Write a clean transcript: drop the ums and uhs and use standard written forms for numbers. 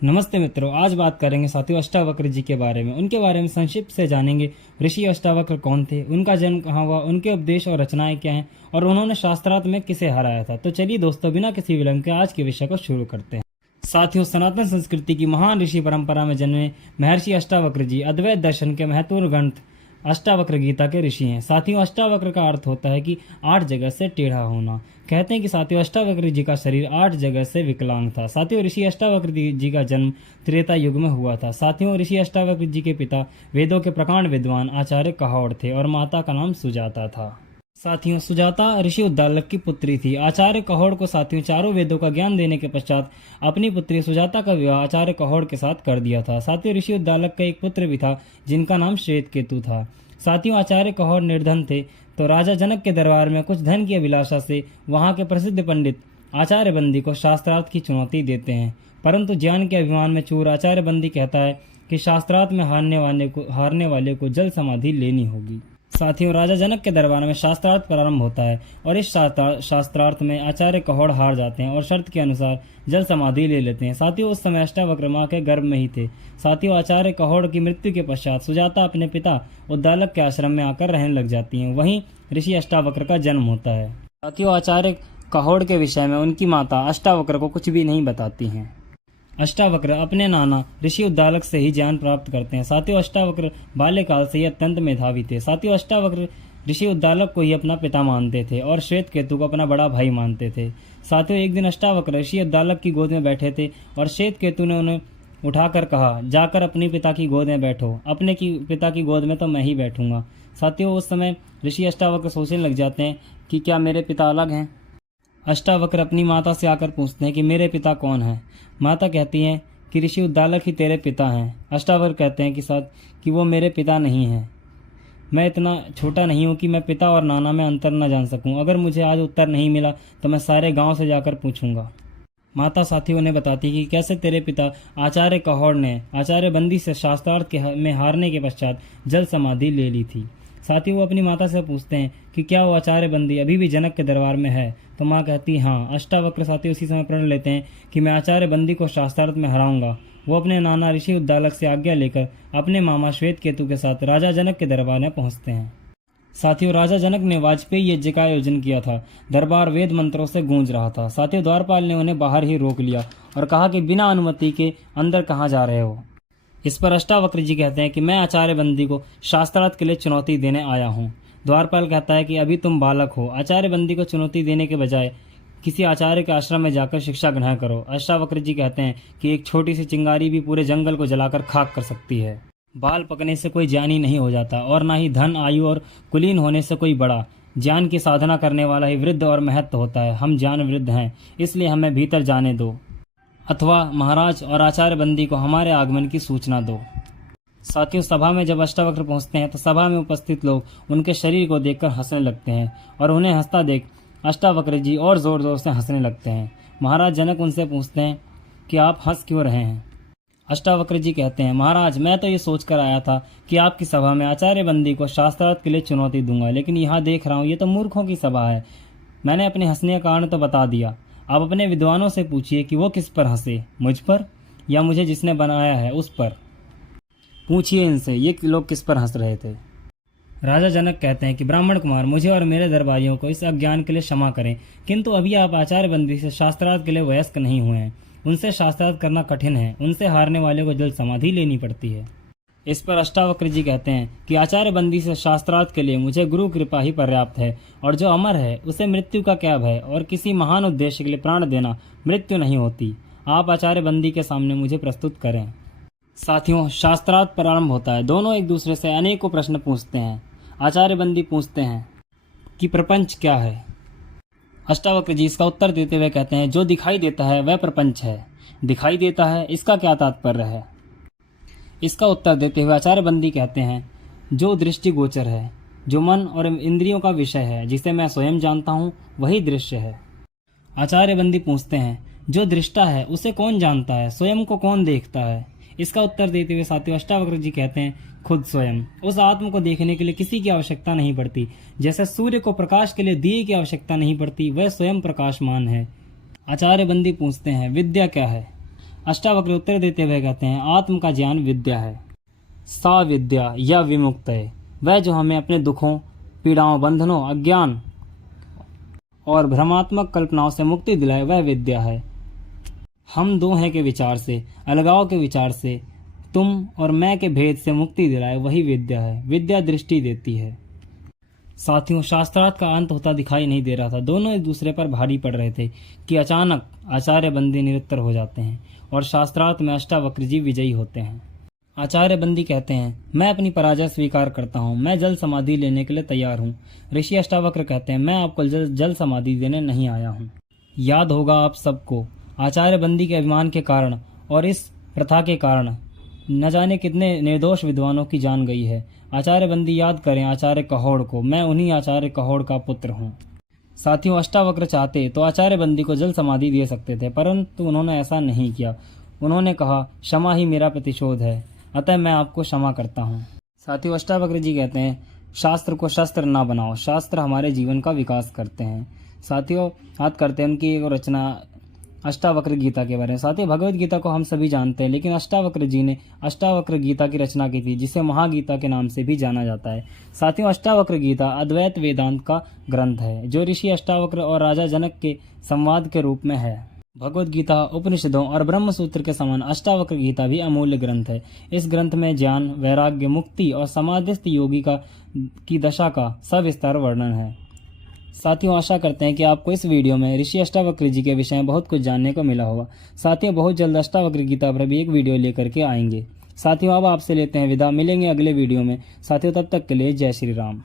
नमस्ते मित्रों, आज बात करेंगे साथियों अष्टावक्र जी के बारे में। उनके बारे में संक्षिप्त से जानेंगे। ऋषि अष्टावक्र कौन थे, उनका जन्म कहाँ हुआ, उनके उपदेश और रचनाएं क्या हैं और उन्होंने शास्त्रार्थ में किसे हराया था। तो चलिए दोस्तों, बिना किसी विलंब के आज के विषय को शुरू करते हैं। साथियों, सनातन संस्कृति की महान ऋषि परंपरा में जन्मे महर्षि अष्टावक्र जी अद्वैत दर्शन के महत्वपूर्ण ग्रंथ अष्टावक्र गीता के ऋषि हैं। साथियों, अष्टावक्र का अर्थ होता है कि 8 जगह से टेढ़ा होना। कहते हैं कि साथियों अष्टावक्र जी का शरीर 8 जगह से विकलांग था। साथियों, ऋषि अष्टावक्र जी का जन्म त्रेता युग में हुआ था। साथियों, ऋषि अष्टावक्र जी के पिता वेदों के प्रकांड विद्वान आचार्य कहोड़ थे और माता का नाम सुजाता था। साथियों, सुजाता ऋषि उद्दालक की पुत्री थी। आचार्य कहोड़ को साथियों चारों वेदों का ज्ञान देने के पश्चात अपनी पुत्री सुजाता का विवाह आचार्य कहोड़ के साथ कर दिया था। साथियों, ऋषि उद्दालक का एक पुत्र भी था जिनका नाम श्वेत केतु था। साथियों, आचार्य कहोड़ निर्धन थे तो राजा जनक के दरबार में कुछ धन की अभिलाषा से वहां के प्रसिद्ध पंडित आचार्य बंदी को शास्त्रार्थ की चुनौती देते हैं, परंतु ज्ञान के अभिमान में चूर आचार्य बंदी कहता है कि शास्त्रार्थ में हारने वाले को जल समाधि लेनी होगी। साथियों, राजा जनक के दरबार में शास्त्रार्थ प्रारंभ होता है और इस शास्त्रार्थ में आचार्य कहोड़ हार जाते हैं और शर्त के अनुसार जल समाधि ले लेते हैं। साथियों, उस समय अष्टावक्र मां के गर्भ में ही थे। साथियों, आचार्य कहोड़ की मृत्यु के पश्चात सुजाता अपने पिता उद्दालक के आश्रम में आकर रहने लग जाती हैं। वहीं ऋषि अष्टावक्र का जन्म होता है। साथियों, आचार्य कहोड़ के विषय में उनकी माता अष्टावक्र को कुछ भी नहीं बताती हैं। अष्टावक्र अपने नाना ऋषि उद्दालक से ही ज्ञान प्राप्त करते हैं। साथियों, अष्टावक्र बाल्यकाल से ही अत्यंत मेधावी थे। साथियों, अष्टावक्र ऋषि उद्दालक को ही अपना पिता मानते थे और श्वेत केतु को अपना बड़ा भाई मानते थे। साथियों, एक दिन अष्टावक्र ऋषि उद्दालक की गोद में बैठे थे और श्वेत केतु ने उन्हें उठाकर कहा, जाकर अपने पिता की गोद में बैठो। अपने पिता की गोद में तो मैं ही बैठूंगा। साथियों, उस समय ऋषि अष्टावक्र सोचने लग जाते हैं कि क्या मेरे पिता अलग हैं। अष्टावक्र अपनी माता से आकर पूछते हैं कि मेरे पिता कौन है। माता कहती हैं कि ऋषि उद्दालक ही तेरे पिता हैं। अष्टावक्र कहते हैं कि वो मेरे पिता नहीं हैं। मैं इतना छोटा नहीं हूँ कि मैं पिता और नाना में अंतर न जान सकूं। अगर मुझे आज उत्तर नहीं मिला तो मैं सारे गांव से जाकर पूछूंगा। माता साथियों ने बताती कि कैसे तेरे पिता आचार्य कहोड़ ने आचार्य बंदी से शास्त्रार्थ में हारने के पश्चात जल समाधि ले ली थी। साथियों, वो अपनी माता से पूछते हैं कि क्या वो आचार्य बंदी अभी भी जनक के दरबार में है। तो माँ कहती हाँ। अष्टावक्र साथियों उसी समय प्रण लेते हैं कि मैं आचार्य बंदी को शास्त्रार्थ में हराऊंगा। वो अपने नाना ऋषि उद्दालक से आज्ञा लेकर अपने मामा श्वेत केतु के साथ राजा जनक के दरबार में पहुंचते हैं। साथियों, राजा जनक ने वाजपेयी यज्ञ का आयोजन किया था। दरबार वेद मंत्रों से गूंज रहा था। साथियों, द्वारपाल ने उन्हें बाहर ही रोक लिया और कहा कि बिना अनुमति के अंदर कहाँ जा रहे हो। इस पर अष्टावक्र जी कहते हैं कि मैं आचार्य बंदी को शास्त्रार्थ के लिए चुनौती देने आया हूँ। द्वारपाल कहता है कि अभी तुम बालक हो। आचार्य बंदी को चुनौती देने के बजाय किसी आचार्य के आश्रम में जाकर शिक्षा ग्रहण करो। अष्टावक्र जी कहते हैं कि एक छोटी सी चिंगारी भी पूरे जंगल को जलाकर खाक कर सकती है। बाल पकने से कोई ज्ञानी नहीं हो जाता और ना ही धन, आयु और कुलीन होने से कोई बड़ा। ज्ञान की साधना करने वाला ही वृद्ध और महत्व होता है। हम ज्ञान वृद्ध हैं, इसलिए हमें भीतर जाने दो, अथवा महाराज और आचार्य बंदी को हमारे आगमन की सूचना दो। साथियों, सभा में जब अष्टावक्र पहुंचते हैं तो सभा में उपस्थित लोग उनके शरीर को देखकर हंसने लगते हैं और उन्हें हंसता देख अष्टावक्र जी और जोर जोर से हंसने लगते हैं। महाराज जनक उनसे पूछते हैं कि आप हंस क्यों रहे हैं। अष्टावक्र जी कहते हैं, महाराज मैं तो ये सोचकर आया था कि आपकी सभा में आचार्य बंदी को शास्त्रार्थ के लिए चुनौती दूंगा, लेकिन यहाँ देख रहा हूँ ये तो मूर्खों की सभा है। मैंने अपने हंसने का कारण तो बता दिया। आप अपने विद्वानों से पूछिए कि वो किस पर हंसे, मुझ पर या मुझे जिसने बनाया है उस पर। पूछिए इनसे ये लोग किस पर हंस रहे थे। राजा जनक कहते हैं कि ब्राह्मण कुमार, मुझे और मेरे दरबारियों को इस अज्ञान के लिए क्षमा करें, किंतु अभी आप आचार्य बंदी से शास्त्रार्थ के लिए वयस्क नहीं हुए हैं। उनसे शास्त्रार्थ करना कठिन है। उनसे हारने वाले को जल समाधि लेनी पड़ती है। इस पर अष्टावक्र जी कहते हैं कि आचार्य बंदी से शास्त्रार्थ के लिए मुझे गुरु कृपा ही पर्याप्त है और जो अमर है उसे मृत्यु का क्या भय, और किसी महान उद्देश्य के लिए प्राण देना मृत्यु नहीं होती। आप आचार्य बंदी के सामने मुझे प्रस्तुत करें। साथियों, शास्त्रार्थ प्रारंभ होता है। दोनों एक दूसरे से अनेकों प्रश्न पूछते हैं। आचार्य बंदी पूछते हैं कि प्रपंच क्या है। अष्टावक्र जी इसका उत्तर देते हुए कहते हैं, जो दिखाई देता है वह प्रपंच है। दिखाई देता है, इसका क्या तात्पर्य है। इसका उत्तर देते हुए आचार्य बंदी कहते हैं, जो दृष्टि गोचर है, जो मन और इंद्रियों का विषय है, जिसे मैं स्वयं जानता हूँ, वही दृश्य है। आचार्य बंदी पूछते हैं, जो दृष्टा है उसे कौन जानता है, स्वयं को कौन देखता है। इसका उत्तर देते हुए साथियों अष्टावक्र जी कहते हैं, खुद स्वयं। उस आत्म को देखने के लिए किसी की आवश्यकता नहीं पड़ती। जैसे सूर्य को प्रकाश के लिए दिए की आवश्यकता नहीं पड़ती, वह स्वयं प्रकाशमान है। आचार्य बंदी पूछते हैं, विद्या क्या है। अष्टावक्र उत्तर देते हुए कहते हैं, आत्म का ज्ञान विद्या है। सा विद्या या विमुक्त है, वह जो हमें अपने दुखों, पीड़ाओं, बंधनों, अज्ञान और भ्रमात्मक कल्पनाओं से मुक्ति दिलाए, वह विद्या है। हम दो हैं के विचार से, अलगाव के विचार से, तुम और मैं के भेद से मुक्ति दिलाए, वही विद्या है। विद्या दृष्टि देती है। साथियों, शास्त्रार्थ का अंत होता दिखाई नहीं दे रहा था। दोनों एक दूसरे पर भारी पड़ रहे थे कि अचानक आचार्य बंदी निरुत्तर हो जाते हैं और शास्त्रार्थ में अष्टावक्र जी विजयी होते हैं। आचार्य बंदी कहते हैं, मैं अपनी पराजय स्वीकार करता हूँ, मैं जल समाधि लेने के लिए तैयार हूँ। ऋषि अष्टावक्र कहते हैं, मैं आपको जल समाधि देने नहीं आया हूँ। याद होगा आप सबको, आचार्य बंदी के अभिमान के कारण और इस प्रथा के कारण न जाने कितने निर्दोष विद्वानों की जान गई है। आचार्य बंदी याद करें आचार्य कहोड़ को, मैं उन्हीं आचार्य कहोड़ का पुत्र हूँ। साथियों, अष्टावक्र चाहते तो आचार्य बंदी को जल समाधि दे सकते थे, परंतु उन्होंने ऐसा नहीं किया। उन्होंने कहा, क्षमा ही मेरा प्रतिशोध है, अतः मैं आपको क्षमा करता हूँ। साथियों, अष्टावक्र जी कहते हैं, शास्त्र को शस्त्र ना बनाओ, शास्त्र हमारे जीवन का विकास करते हैं। साथियों, बात करते हैं उनकी एक रचना अष्टावक्र गीता के बारे में। साथियों, भगवत गीता को हम सभी जानते हैं, लेकिन अष्टावक्र जी ने अष्टावक्र गीता की रचना की थी, जिसे महागीता के नाम से भी जाना जाता है। साथियों, अष्टावक्र गीता अद्वैत वेदांत का ग्रंथ है, जो ऋषि अष्टावक्र और राजा जनक के संवाद के रूप में है। भगवत गीता, उपनिषदों और ब्रह्म सूत्र के समान अष्टावक्र गीता भी अमूल्य ग्रंथ है। इस ग्रंथ में ज्ञान, वैराग्य, मुक्ति और समाधिस्थ योगी की दशा का सविस्तार वर्णन है। साथियों, आशा करते हैं कि आपको इस वीडियो में ऋषि अष्टावक्र जी के विषय में बहुत कुछ जानने को मिला होगा। साथियों, बहुत जल्द अष्टावक्र गीता पर भी एक वीडियो लेकर के आएंगे। साथियों, अब आपसे लेते हैं विदा, मिलेंगे अगले वीडियो में। साथियों, तब तक के लिए जय श्री राम।